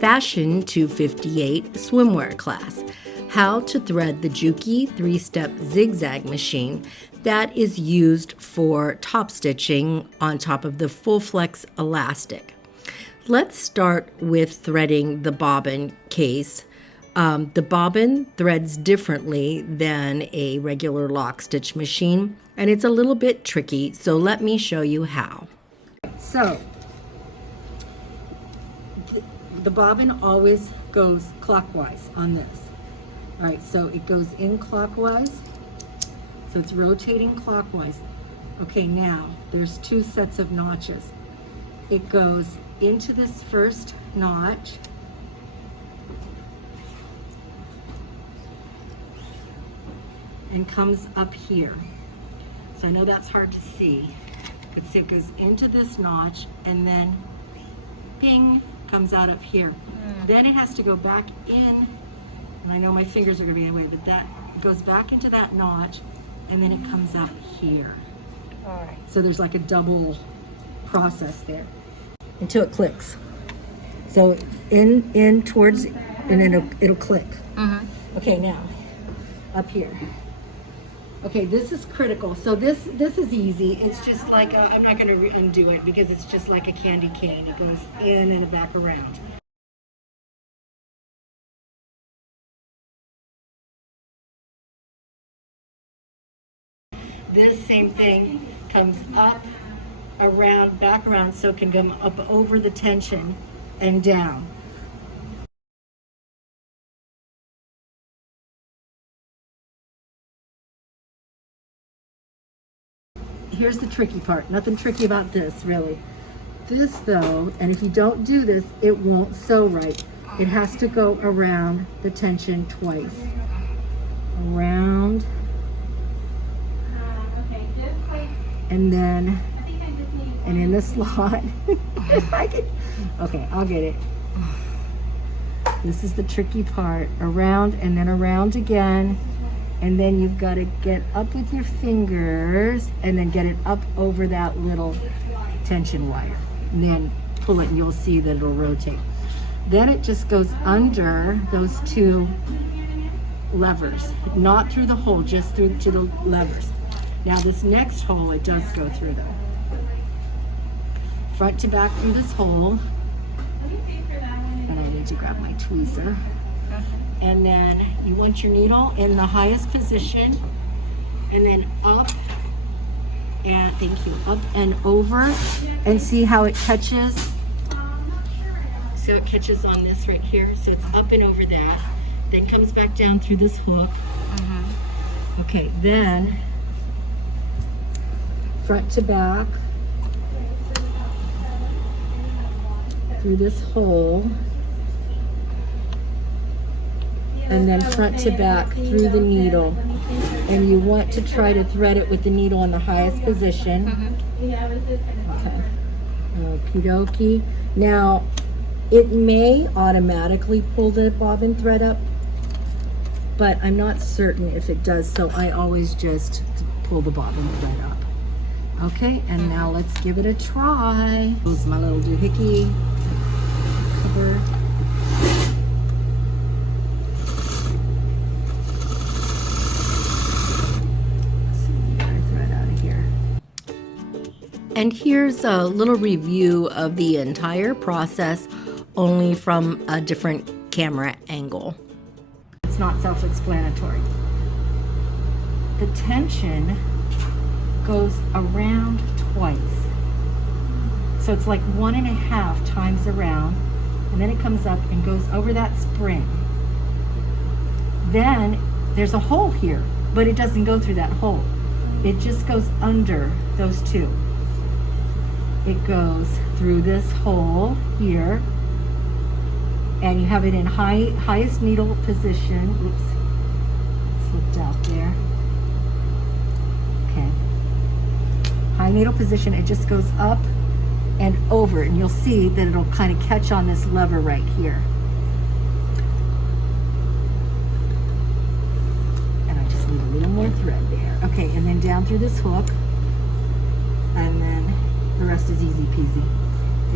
Fashion 258 swimwear class, how to thread the Juki 3-step zigzag machine that is used for top stitching on top of the full flex elastic. Let's start with threading the bobbin case. The bobbin threads differently than a regular lock stitch machine, and it's a little bit tricky, so let me show you how. So, the bobbin always goes clockwise on this. All right, so it goes in clockwise, so it's rotating clockwise. Okay, now there's 2 sets of notches. It goes into this first notch, and comes up here. So I know that's hard to see, but so it goes into this notch and then bing, comes out up here. Then it has to go back in, and I know my fingers are gonna be in the way, but that goes back into that notch and then it comes out here. All right. So there's like a double process there until it clicks. So in towards, and then it'll click. Okay, now up here. Okay, this is critical. So this is easy. It's just like I'm not going to undo it because it's just like a candy cane. It goes in and back around. This same thing comes up, around, back around, so it can come up over the tension and down. Here's the tricky part. Nothing tricky about this, really. This, though, and if you don't do this, it won't sew right. It has to go around the tension twice. Around. And then, and in the slot. If I could. Okay, I'll get it. This is the tricky part. Around and then around again. And then you've got to get up with your fingers and then get it up over that little tension wire. And then pull it and you'll see that it'll rotate. Then it just goes under those 2 levers. Not through the hole, just through to the levers. Now this next hole, it does go through though. Front to back through this hole. And I need to grab my tweezer. And then you want your needle in the highest position, and then up, and thank you, up and over, and see how it catches. So it catches on this right here, so it's up and over that, then comes back down through this hook. Okay, then front to back through this hole. And then front to back through the needle. And you want to try to thread it with the needle in the highest position. Okay. Okie dokie. Now, it may automatically pull the bobbin thread up, but I'm not certain if it does, so I always just pull the bobbin thread up. Okay, and now let's give it a try. Here's my little doohickey cover. And here's a little review of the entire process, only from a different camera angle. It's not self-explanatory. The tension goes around twice. So it's like 1.5 times around, and then it comes up and goes over that spring. Then there's a hole here, but it doesn't go through that hole. It just goes under those 2. It goes through this hole here, and you have it in highest needle position. Oops, it slipped out there. Okay, high needle position. It just goes up and over, and you'll see that it'll kind of catch on this lever right here. And I just need a little more thread there. Okay, and then down through this hook, and then the rest is easy peasy.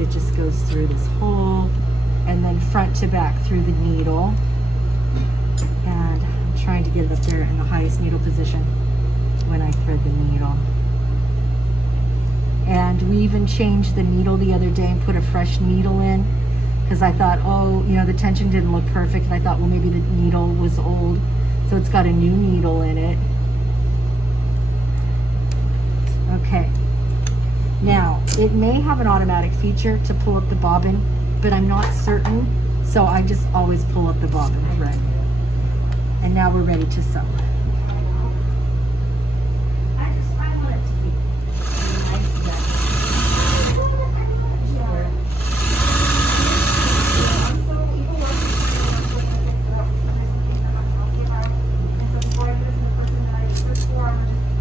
It just goes through this hole, and then front to to back through the needle. And I'm trying to get it up there in the highest needle position when I thread the needle. And we even changed the needle the other day and put a fresh needle in, because I thought, oh, you know, the tension didn't look perfect, and I thought, well, maybe the needle was old, so it's got a new needle in it. Okay, now it may have an automatic feature to pull up the bobbin, but I'm not certain, so I just always pull up the bobbin thread. And now we're ready to sew.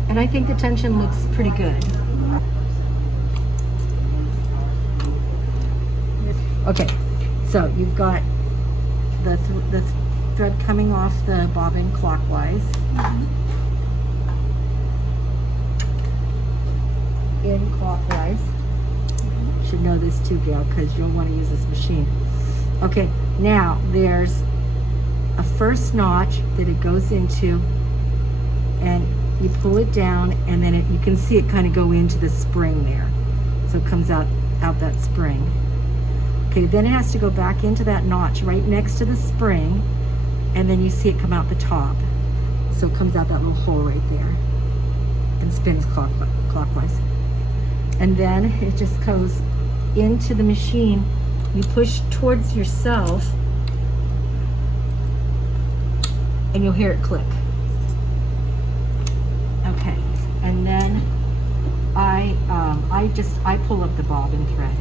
And I think the tension looks pretty good. Okay, so you've got the thread coming off the bobbin clockwise. In clockwise. You should know this too, Gail, because you'll want to use this machine. Okay, now there's a first notch that it goes into, and you pull it down, and then you can see it kind of go into the spring there. So it comes out that spring. Okay, then it has to go back into that notch right next to the spring, and then you see it come out the top. So it comes out that little hole right there and spins clockwise. And then it just goes into the machine. You push towards yourself, and you'll hear it click. Okay, and then I pull up the bobbin thread.